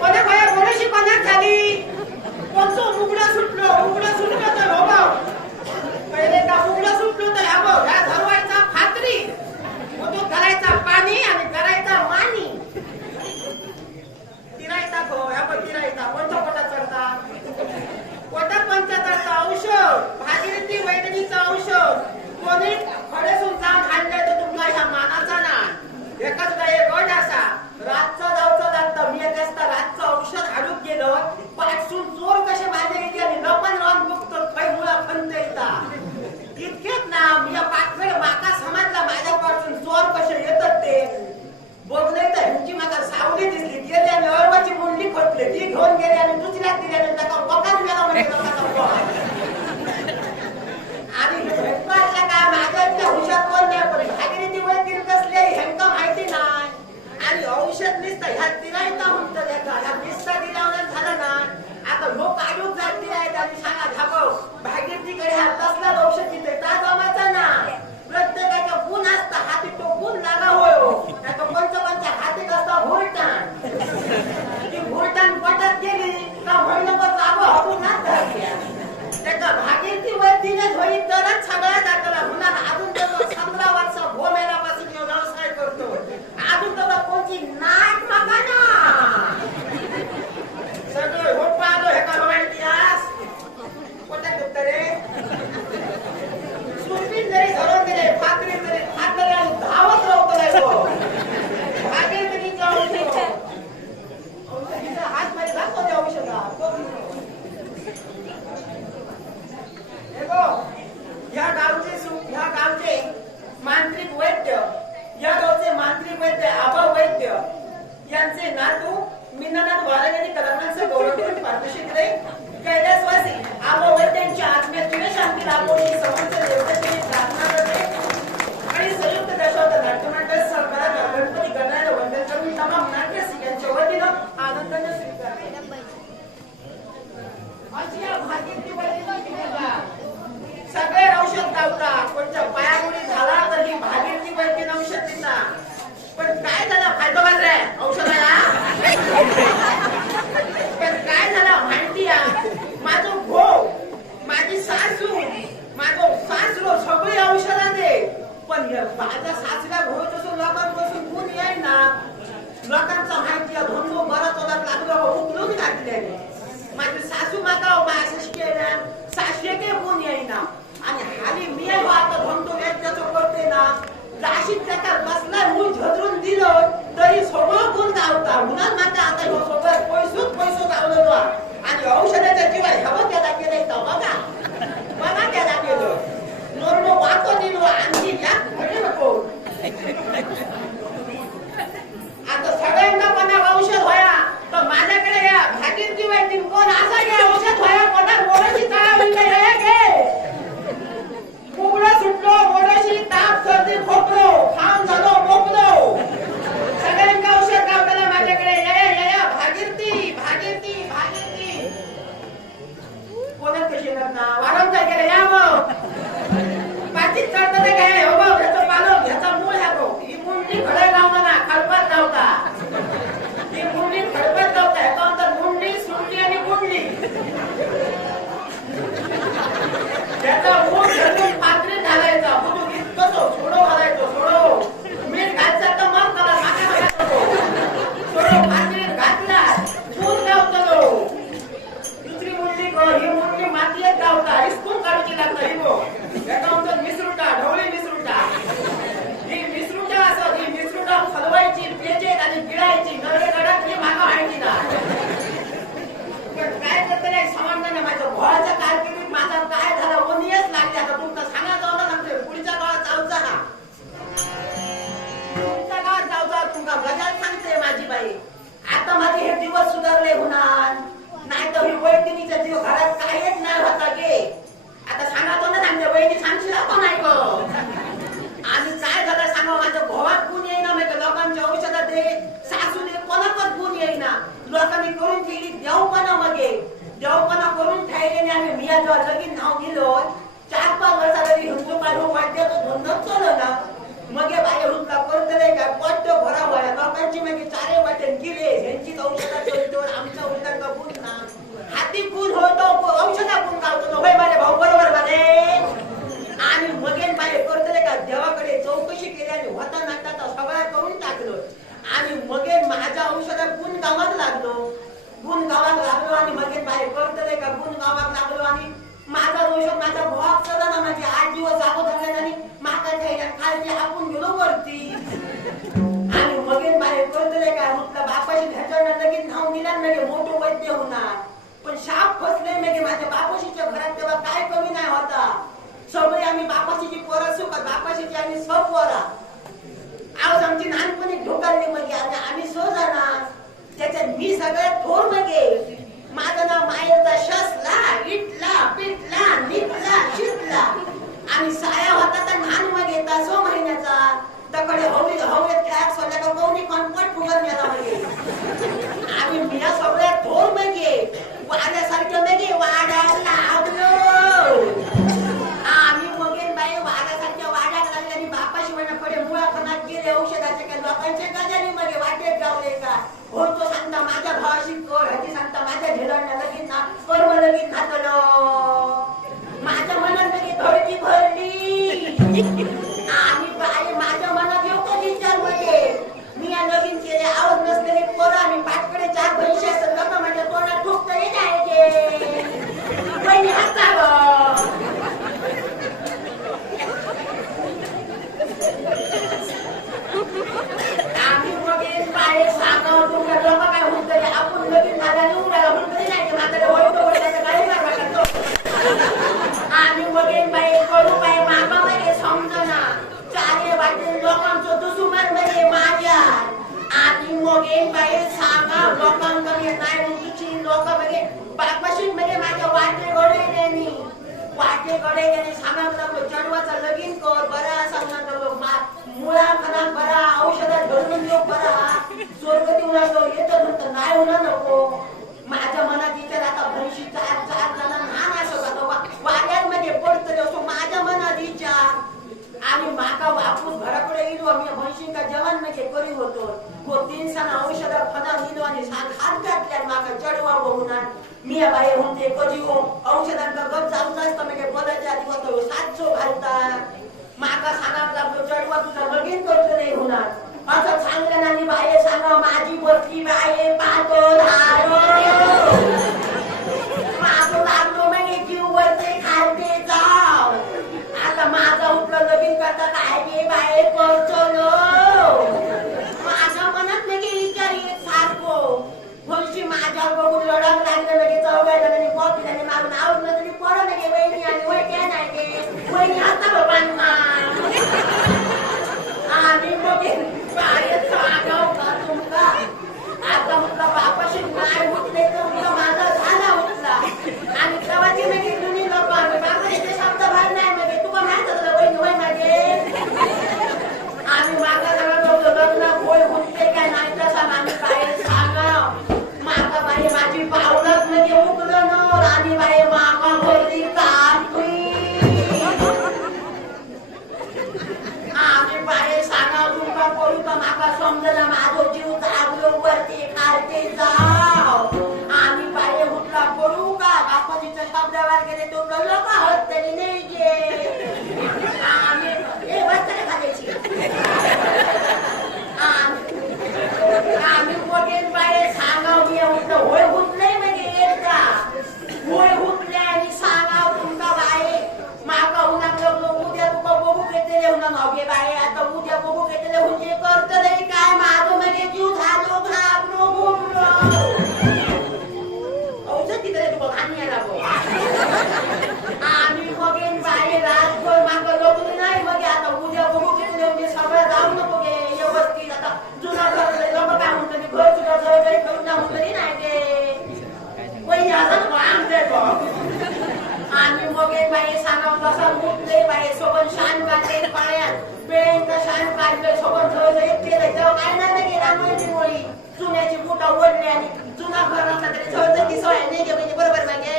कोणा कोणा कोणाशी कोणाच झाली? कोणचं उघड तर ह्या तिरायता म्हणतात याचा ह्या किस्सा दिल्यावर झाला ना आता लोक आयोग जाती आहेत आणि सांगा धाबो भागीरथीकडे हा तसलाच औषधी ते ता जमायचा ना. वर्षाला हिंदू मानू वाटतं धंदोच चलो ना मगे बाय हुंका परतले काय पोट्ट भरा वळ्या लोकांची मागीर चारे वाटेन किले. हेंचीच औषधां आमच्या उदकांना भावाची जी पोरं सुखत बापाची जी आम्ही सो पोरा. आज आमची लहानपणी ढोकाली मगे आता आम्ही सो जाणार त्याच्यात मी सगळ्यात थोर मगे माझं नाव मायेचा शसला इटला पिटला निटला शिटला आणि Thank you. मोगे बाये सांगा लोकांमध्ये नाही तुझी लोक म्हणजे पाकपासून म्हणजे माझ्या वाटे गोडे वाटे गोडे सांगावं लागलो होणार. मी बाई म्हणते ते कधी हो? औषधांचा गप चालूच असतो म्हणजे बोलायच्या आधी होतो सातशो घालता माका सांगावं लागलो चढवा तुझा लगेच करतो नाही होणार. असं सांगलं बाई बाये सांगा माझी बसली बाये पाहतो धारो বাবার গেলে তোমরা লোকা হতে নেই যে। আমি এই বাচ্চাটা খাতেছি আমি কঠিন বাইরে সাঙ্গা দিয়ে উঠল ওই হুটলে মানে এটা ওই হুটলে आणि सांगा तुमका बाये माका उन्हाक लागलो उद्या तुका बघू घेतले उन्हा नव्हे बाये आता उद्या बघू घेतले म्हणजे शान बांधले सोबत जवळ केलं सोया नाही गे म्हणजे बरोबर मागे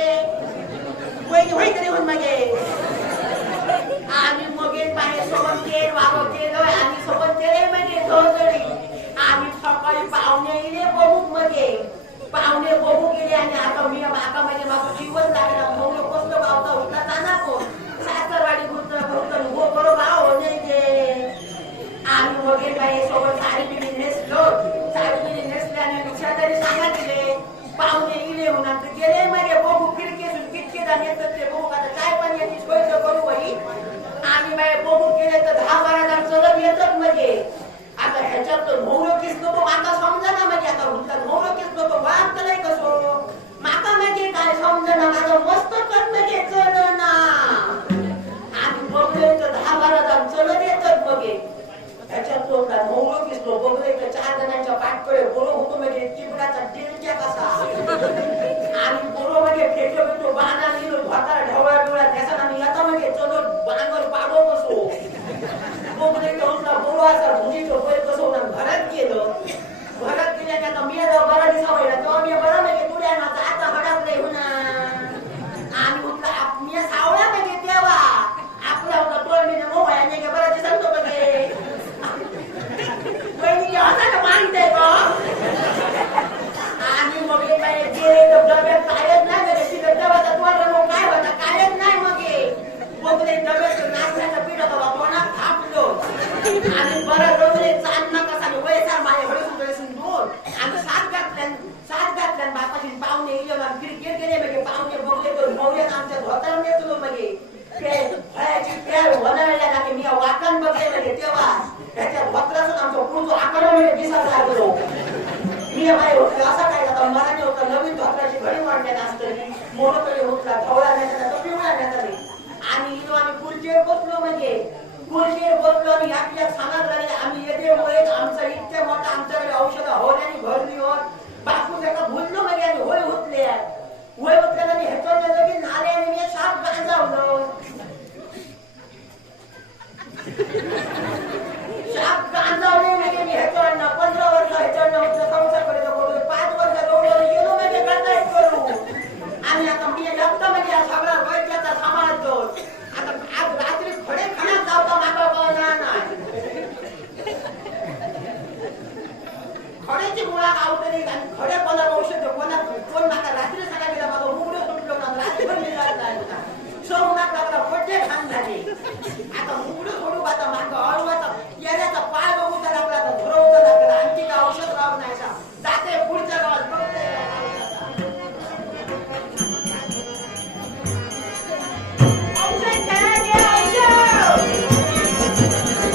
वहिनी होई तरी होऊन आम्ही मगे सोबत तेल वागव केलं आम्ही सोबत तेल म्हणजे आम्ही सकाळी पाहुणे येले बघूकमध्ये पाहुणे शिकलो. बघले तर चार जणांच्या पाठकडे बोलो होतो म्हणजे चिबडाचा डिलक्या कसा. आणि बोलो म्हणजे फेकलो फेकलो बाणा लिहिलो भाताला ढवळा बिवळा त्याचा आणि आता म्हणजे चलो बांगर पाडो कसो बघले तर बोलो असा भुजीचं बैल कसो घरात गेलं. महिने वीस हजार असा काय जाता नवीन धोत्राची घडी मांडण्यात असतं मोनोतरी होतला धवळा तो पिवळा नेता आणि आम्ही बसलो म्हणजे कुलचेर बसलो आणि यातल्या सांगत लागले आम्ही येते मुळे इतक्या मोठ्या आमच्याकडे औषधं होण्याने